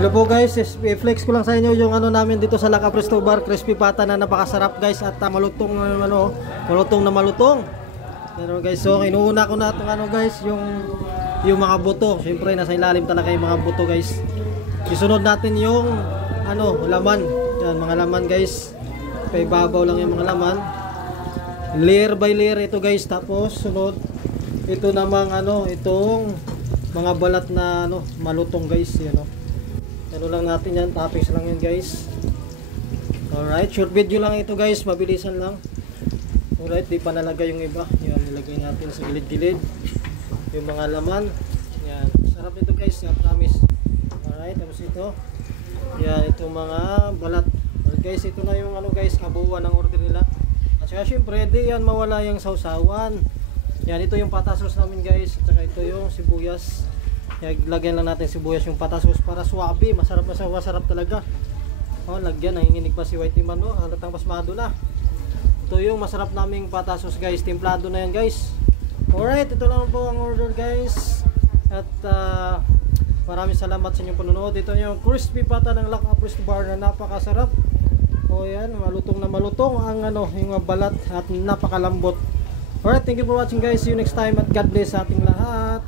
Hello po guys, i-flex ko lang sa inyo yung ano namin dito sa Lac Apresto Bar, crispy pata na napakasarap guys at malutong na ano, malutong na malutong. Pero guys, so inuuna ko na itong ano guys, yung mga buto. Siyempre nasa ilalim talaga yung mga buto guys. Isunod natin yung ano, laman. Yan, mga laman guys. Paibabaw lang yung mga laman. Layer by layer ito guys. Tapos sunod ito namang ano, itong mga balat na ano, malutong guys, yan, ano lang natin yan, toppings lang yan guys. Alright, short video lang ito guys, mabilisan lang. Alright, di pa nalagay yung iba. Yan, nilagay natin sa gilid-gilid yung mga laman. Yan, sarap ito guys, I promise. Alright, tapos ito. Yan, itong mga balat. Alright guys, ito na yung ano guys, kabuuan ng order nila. At saka syempre, di yan mawala yung sausawan. Yan, ito yung pata sauce namin guys. At saka ito yung sibuyas. Lagyan lang natin sibuyas yung pata sauce para swabe. Masarap na masarap talaga. Oh, lagyan, nanginginig pa si Whitey Man, no? Halatang pasmado na. Ito yung masarap naming pata sauce guys. Templado na yan guys. Alright, ito lang po ang order guys. At maraming salamat sa inyong panonood. Ito yung crispy pata ng Lac Apresto Bar na napakasarap. O yan, malutong na malutong ang ano, yung balat at napakalambot. Alright, thank you for watching guys. See you next time at God bless sa ating lahat.